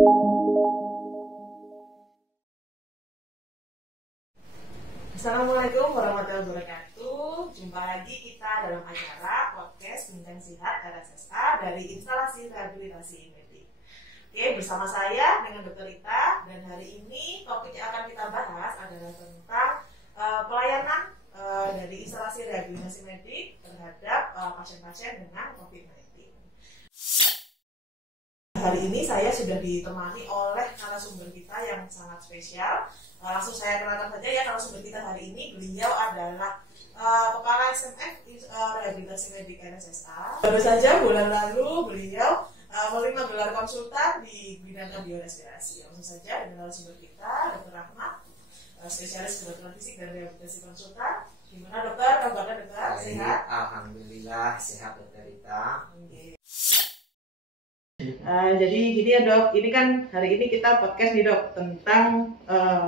Assalamualaikum warahmatullahi wabarakatuh. Jumpa lagi kita dalam acara podcast Bincang Sihat RSSA dari Instalasi Rehabilitasi Medik. Oke, bersama saya dengan Dr. Rita, dan hari ini topik yang akan kita bahas adalah tentang pelayanan dari instalasi rehabilitasi medik terhadap pasien-pasien dengan COVID-19. Hari ini saya sudah ditemani oleh narasumber kita yang sangat spesial. Langsung saya kenalkan saja ya narasumber kita hari ini. Beliau adalah Kepala SMF Rehabilitasi Medik RSSA. Baru saja bulan lalu beliau menerima gelar konsultan di bidang kardiorespirasi. Langsung saja dengan narasumber kita, Dr. Rahmat, spesialis kedokteran fisik dan rehabilitasi konsultan. Gimana dokter? Kabarnya dokter? Sehat? Alhamdulillah sehat Dr. Rita. Okay. Jadi gini ya dok, ini kan hari ini kita podcast nih dok tentang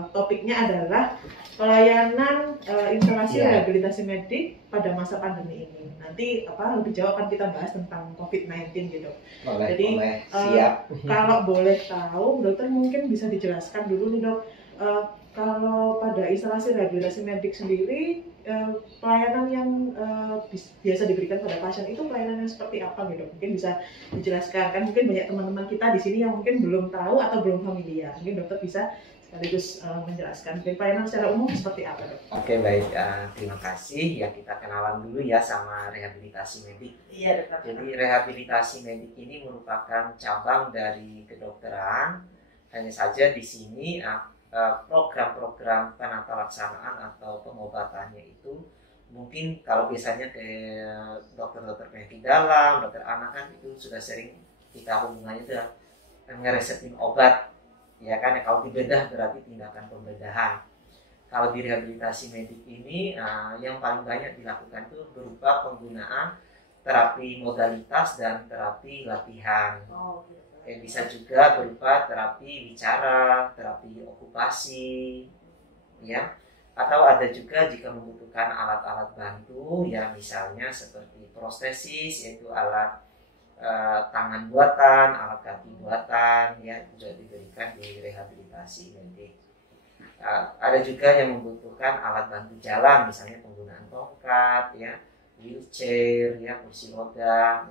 topiknya adalah pelayanan instalasi rehabilitasi medik pada masa pandemi ini. Nanti lebih jauh akan kita bahas tentang COVID-19 gitu. Jadi siap. Kalau boleh tahu, dokter mungkin bisa dijelaskan dulu nih dok, kalau pada instalasi rehabilitasi medik sendiri pelayanan yang biasa diberikan pada pasien itu pelayanan yang seperti apa gitu? Mungkin bisa dijelaskan, kan mungkin banyak teman-teman kita di sini yang mungkin belum tahu atau belum familiar. Mungkin dokter bisa sekaligus menjelaskan pelayanan secara umum seperti apa dok? Oke baik, terima kasih. Ya kita kenalan dulu ya sama rehabilitasi medik. Iya dokter. Jadi rehabilitasi medik ini merupakan cabang dari kedokteran. Hanya saja di sini program-program penata laksanaan atau pengobatannya itu mungkin kalau biasanya ke dokter-dokter penyakit dalam, dokter anak kan itu sudah sering kita hubungannya itu ngeresepin obat, ya kan? Kalau dibedah berarti tindakan pembedahan. Kalau di rehabilitasi medik ini yang paling banyak dilakukan itu berupa penggunaan terapi modalitas dan terapi latihan. Bisa juga berupa terapi bicara, terapi okupasi, ya. Atau ada juga jika membutuhkan alat-alat bantu, ya misalnya seperti prostesis, yaitu alat tangan buatan, alat kaki buatan, ya juga diberikan di rehabilitasi medik. Ada juga yang membutuhkan alat bantu jalan, misalnya penggunaan tongkat, ya, wheelchair, ya, kursi roda,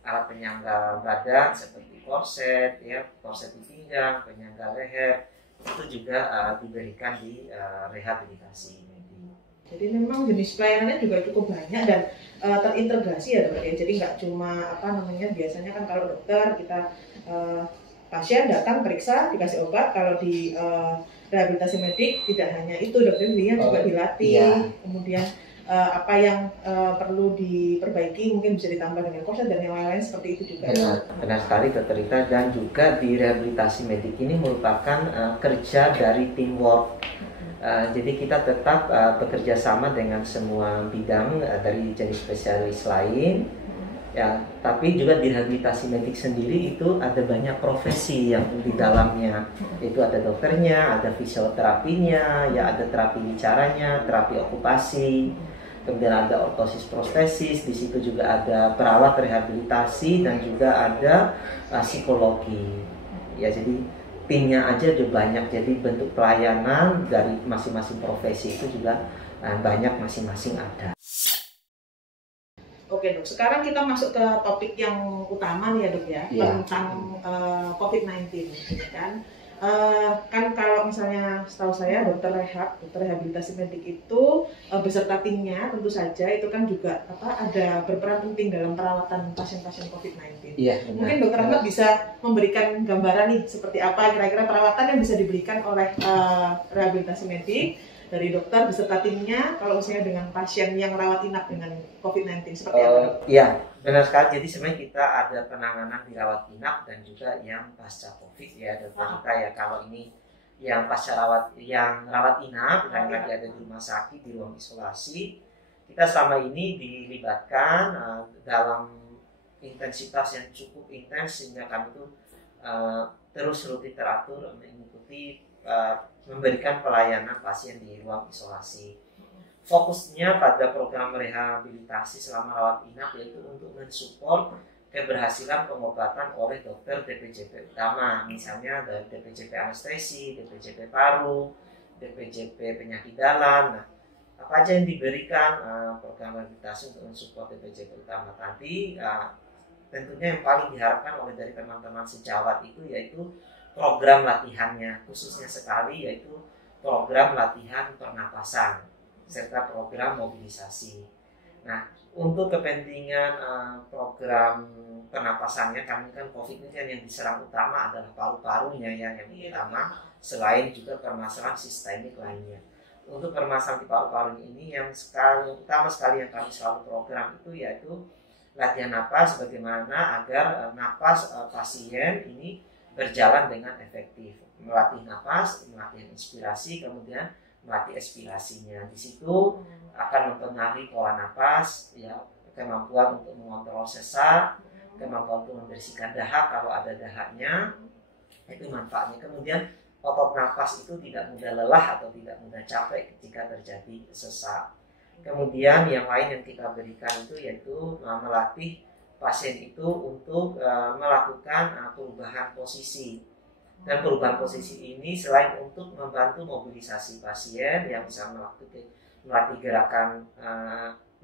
alat penyangga badan seperti korset, ya, korset di pinggang, penyangga leher, itu juga diberikan di rehabilitasi medik. Jadi memang jenis pelayanannya juga cukup banyak dan terintegrasi ya dok ya. Jadi nggak cuma biasanya kan kalau dokter kita pasien datang periksa dikasih obat. Kalau di rehabilitasi medik tidak hanya itu dokter, dia juga dilatih, kemudian apa yang perlu diperbaiki mungkin bisa ditambah dengan korset dan yang lain-lain seperti itu juga. Benar sekali Dr. Rita, dan juga di rehabilitasi medik ini merupakan kerja dari teamwork. Jadi kita tetap bekerja sama dengan semua bidang dari jenis spesialis lain. Ya, tapi juga di rehabilitasi medik sendiri itu ada banyak profesi yang di dalamnya. Itu ada dokternya, ada fisioterapinya, ya ada terapi bicaranya, terapi okupasi. Kemudian ada ortosis prostesis, di situ juga ada perawat rehabilitasi dan juga ada psikologi. Ya, jadi timnya aja udah banyak. Jadi bentuk pelayanan dari masing-masing profesi itu juga banyak masing-masing ada. Oke dok, sekarang kita masuk ke topik yang utama nih ya dok ya, tentang COVID-19 kan. Kan kalau misalnya setahu saya dokter rehabilitasi medik itu beserta timnya tentu saja itu kan juga ada berperan penting dalam perawatan pasien-pasien COVID-19. Iya, mungkin dokter Rahmat bisa memberikan gambaran nih seperti apa kira-kira perawatan yang bisa diberikan oleh rehabilitasi medik dari dokter beserta timnya kalau misalnya dengan pasien yang rawat inap dengan COVID-19 seperti apa dok? Iya, benar sekali. Jadi sebenarnya kita ada penanganan di rawat inap dan juga yang pasca COVID ya dokter kita ya. Kalau ini yang pasca rawat inap, yang lagi ada di rumah sakit di ruang isolasi, kita selama ini dilibatkan dalam intensitas yang cukup intens sehingga kami itu terus rutin teratur mengikuti memberikan pelayanan pasien di ruang isolasi. Fokusnya pada program rehabilitasi selama rawat inap yaitu untuk mensupport keberhasilan pengobatan oleh dokter DPJP utama, misalnya dari DPJP anestesi, DPJP paru, DPJP penyakit dalam. Nah, apa aja yang diberikan program rehabilitasi untuk mensupport DPJP utama tadi, tentunya yang paling diharapkan oleh dari teman-teman sejawat itu yaitu program latihannya, khususnya sekali yaitu program latihan pernapasan serta program mobilisasi. Nah, untuk kepentingan program pernapasannya, kami kan COVID ini kan yang diserang utama adalah paru-parunya ya, yang utama, selain juga permasalahan sistemik lainnya. Untuk permasalahan di paru-paru ini yang utama sekali yang kami selalu program itu yaitu latihan napas, bagaimana agar napas pasien ini berjalan dengan efektif, melatih napas, melatih inspirasi, kemudian melatih ekspirasinya. Di situ akan mempengaruhi pola napas, ya, kemampuan untuk mengontrol sesak, kemampuan untuk membersihkan dahak kalau ada dahaknya, itu manfaatnya. Kemudian otot napas itu tidak mudah lelah atau tidak mudah capek ketika terjadi sesak. Kemudian yang lain yang kita berikan itu yaitu melatih pasien itu untuk melakukan perubahan posisi. Dan perubahan posisi ini selain untuk membantu mobilisasi pasien yang bisa melatih gerakan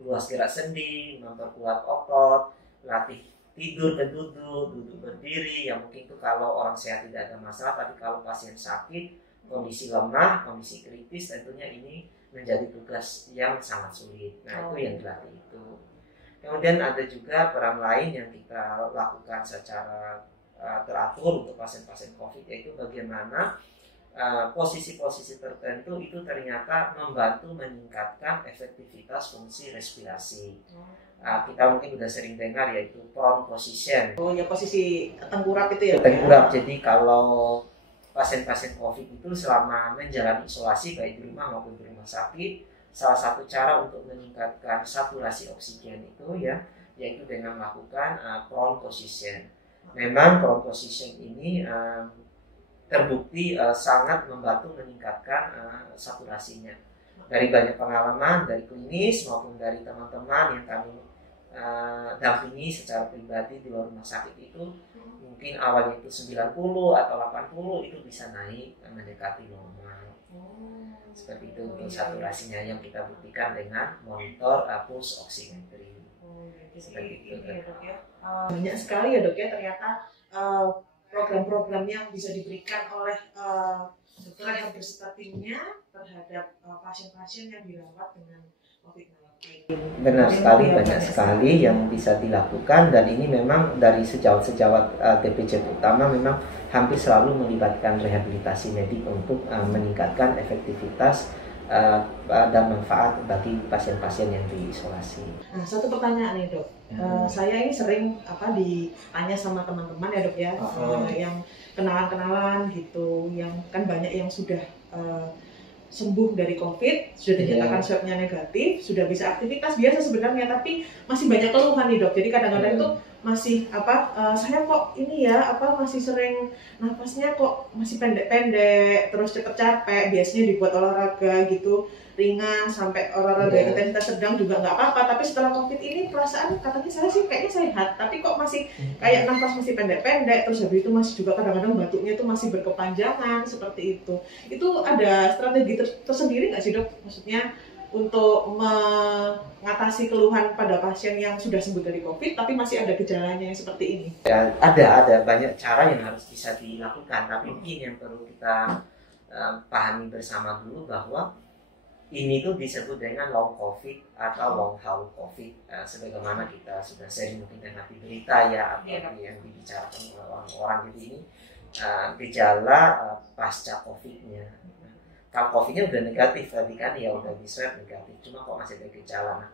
luas gerak sendi, memperkuat otot, melatih tidur dan duduk berdiri, yang mungkin itu kalau orang sehat tidak ada masalah, tapi kalau pasien sakit, kondisi lemah, kondisi kritis, tentunya ini menjadi tugas yang sangat sulit. Nah, itu yang dilatih itu. Kemudian ada juga peran lain yang kita lakukan secara teratur untuk pasien-pasien COVID, yaitu bagaimana posisi-posisi tertentu itu ternyata membantu meningkatkan efektivitas fungsi respirasi. Kita mungkin sudah sering dengar yaitu prone position. Oh ya, posisi tengkurap itu ya? Tengkurap. Jadi kalau pasien-pasien COVID itu selama menjalani isolasi baik di rumah maupun di rumah sakit, salah satu cara untuk meningkatkan saturasi oksigen itu ya, yaitu dengan melakukan prone position. Memang prone position ini terbukti sangat membantu meningkatkan saturasinya. Dari banyak pengalaman, dari klinis maupun dari teman-teman yang kami dampingi secara pribadi di luar rumah sakit itu, mungkin awalnya itu 90 atau 80 itu bisa naik mendekati normal. Seperti itu untuk saturasinya yang kita buktikan dengan monitor pulse oximetry. Seperti itu. Banyak sekali ya dok ya ternyata program-program yang bisa diberikan oleh dokter yang berserta timnya terhadap pasien-pasien yang dirawat dengan COVID-19. Benar sekali, banyak sekali yang bisa dilakukan, dan ini memang dari sejawat-sejawat DPJP utama memang hampir selalu melibatkan rehabilitasi medik untuk meningkatkan efektivitas dan manfaat bagi pasien-pasien yang diisolasi. Nah, satu pertanyaan nih dok, saya ini sering ditanya sama teman-teman ya dok ya, yang kenalan-kenalan gitu, yang kan banyak yang sudah sembuh dari COVID, sudah dinyatakan swabnya negatif, sudah bisa aktivitas biasa sebenarnya, tapi masih banyak keluhan nih dok. Jadi kadang-kadang itu masih saya kok ini ya masih sering nafasnya kok masih pendek-pendek, terus cepet capek. Biasanya dibuat olahraga gitu ringan sampai olahraga intensitas sedang juga nggak apa-apa, tapi setelah COVID ini perasaan katanya saya sih kayaknya sehat, tapi kok masih kayak nafas masih pendek-pendek, terus habis itu masih juga kadang-kadang batuknya itu masih berkepanjangan seperti itu. Itu ada strategi tersendiri nggak sih dok? Maksudnya untuk mengatasi keluhan pada pasien yang sudah sembuh dari COVID tapi masih ada gejalanya yang seperti ini? Ya, ada banyak cara yang harus bisa dilakukan, tapi mungkin yang perlu kita pahami bersama dulu bahwa ini tuh disebut dengan long COVID atau long haul COVID, sebagaimana kita sudah sering mungkin dengar di berita ya, atau yang dibicarakan oleh orang-orang. Jadi ini gejala pasca COVID-nya. Kalau COVID-nya udah negatif tadi kan, ya udah di swab negatif, cuma kok masih ada gejala. Nah,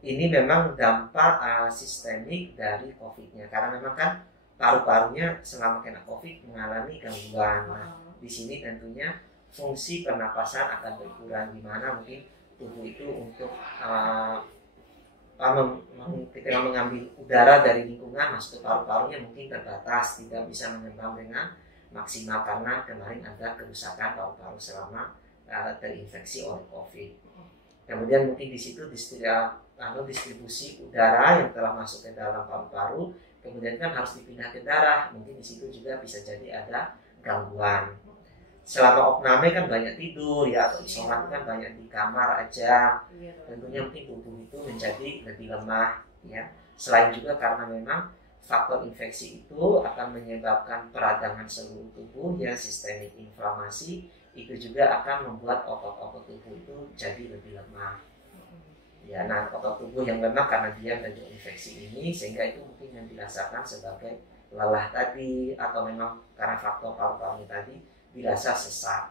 ini memang dampak sistemik dari COVID-nya, karena memang kan paru-parunya selama kena COVID mengalami gangguan. Nah, di sini tentunya fungsi pernapasan akan berkurang, di mana mungkin tubuh itu untuk ketika mengambil udara dari lingkungan masuk ke paru-parunya mungkin terbatas, tidak bisa mengembang dengan maksimal karena kemarin ada kerusakan paru-paru selama terinfeksi oleh COVID. Kemudian mungkin di situ distribusi udara yang telah masuk ke dalam paru-paru kemudian kan harus dipindah ke darah, mungkin di situ juga bisa jadi ada gangguan. Selama opname kan banyak tidur ya, atau isoman kan banyak di kamar aja, tentunya mungkin tubuh itu menjadi lebih lemah ya. Selain juga karena memang faktor infeksi itu akan menyebabkan peradangan seluruh tubuh ya, sistemik inflamasi, itu juga akan membuat otot-otot tubuh itu jadi lebih lemah ya. Nah, otot tubuh yang lemah karena dia terinfeksi ini, sehingga itu mungkin yang dirasakan sebagai lelah tadi, atau memang karena faktor paru-paru tadi dirasa sesak.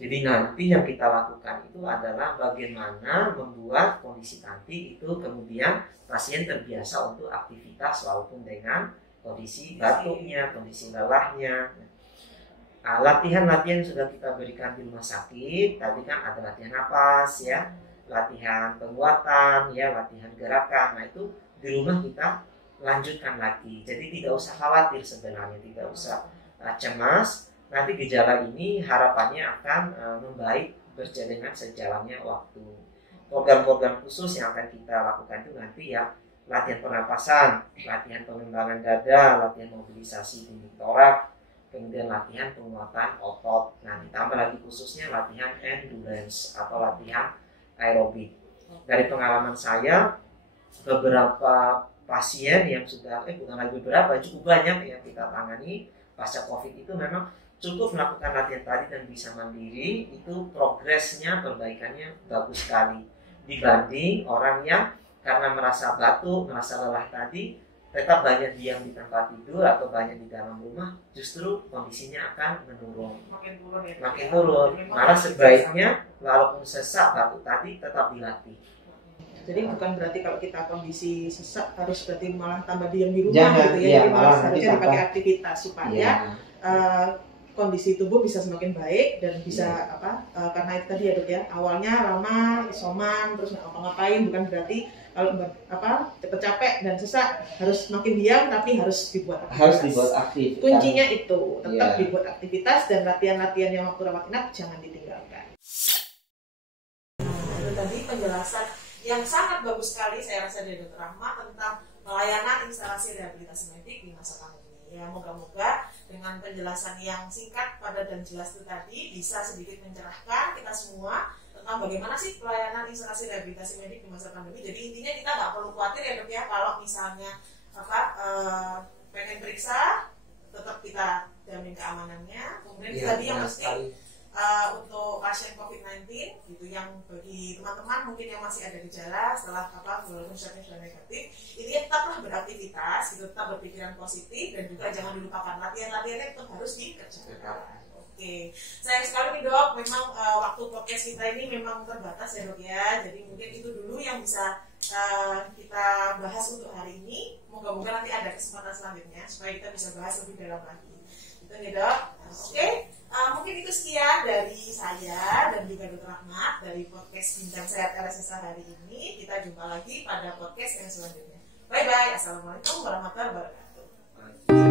Jadi nanti yang kita lakukan itu adalah bagaimana membuat kondisi nanti itu kemudian pasien terbiasa untuk aktivitas walaupun dengan kondisi batuknya, kondisi lelahnya. Nah, latihan-latihan sudah kita berikan di rumah sakit. Tadi kan ada latihan napas ya, latihan penguatan ya, latihan gerakan. Nah, itu di rumah kita lanjutkan lagi. Jadi tidak usah khawatir sebenarnya, tidak usah cemas. Nanti gejala ini harapannya akan membaik dengan sejalannya waktu. Program-program khusus yang akan kita lakukan itu nanti ya, latihan pernapasan, latihan pengembangan dada, latihan mobilisasi dinding torak, kemudian latihan penguatan otot. Nah, ditambah lagi khususnya latihan endurance atau latihan aerobik. Dari pengalaman saya, beberapa pasien yang sudah bukan lagi beberapa, cukup banyak yang kita tangani pasca COVID itu memang cukup melakukan latihan tadi dan bisa mandiri, itu progresnya, perbaikannya bagus sekali dibanding orang yang karena merasa batuk, merasa lelah tadi tetap banyak diam di tempat tidur atau banyak di dalam rumah, justru kondisinya akan menurun, makin turun. Malah sebaiknya walaupun sesak batuk tadi tetap dilatih. Jadi bukan berarti kalau kita kondisi sesak harus berarti malah tambah diam di rumah. Jangan, gitu ya. Iya, Jadi malah nanti harusnya dipakai aktivitas supaya kondisi tubuh bisa semakin baik dan bisa karena itu tadi ya Dok ya, awalnya lama isoman terus nggak ngapa-ngapain, bukan berarti kalau cepet capek dan sesak harus makin diam, tapi harus dibuat aktif. Kuncinya itu tetap dibuat aktivitas dan latihan-latihan yang waktu rawat inap jangan ditinggalkan. Nah, itu tadi penjelasan yang sangat bagus sekali saya rasa dari Dr. Rahmat tentang pelayanan instalasi rehabilitasi medik di masa pandemi. Ya, moga-moga dengan penjelasan yang singkat, padat dan jelas itu tadi bisa sedikit mencerahkan kita semua tentang bagaimana sih pelayanan instalasi rehabilitasi medik di masa pandemi. Jadi intinya kita nggak perlu khawatir ya Dok ya, kalau misalnya pengen periksa tetap kita jamin keamanannya. Kemudian tadi yang penting untuk pasien COVID-19 gitu, yang bagi teman-teman mungkin yang masih ada gejala setelah walaupun swabnya sudah negatif, ini tetaplah beraktivitas gitu, tetap berpikiran positif dan juga jangan dilupakan latihan-latihannya tetap harus dikerjakan. Oke, sayang sekali nih Dok, memang waktu podcast kita ini memang terbatas ya Dok ya, jadi mungkin itu dulu yang bisa kita bahas untuk hari ini. Moga-moga nanti ada kesempatan selanjutnya supaya kita bisa bahas lebih dalam lagi. Itu nih Dok. Oke. Mungkin itu sekian dari saya dan juga Dr. Rahmat dari podcast Bincang Sehat RSSA hari ini. Kita jumpa lagi pada podcast yang selanjutnya. Bye bye. Assalamualaikum warahmatullahi wabarakatuh.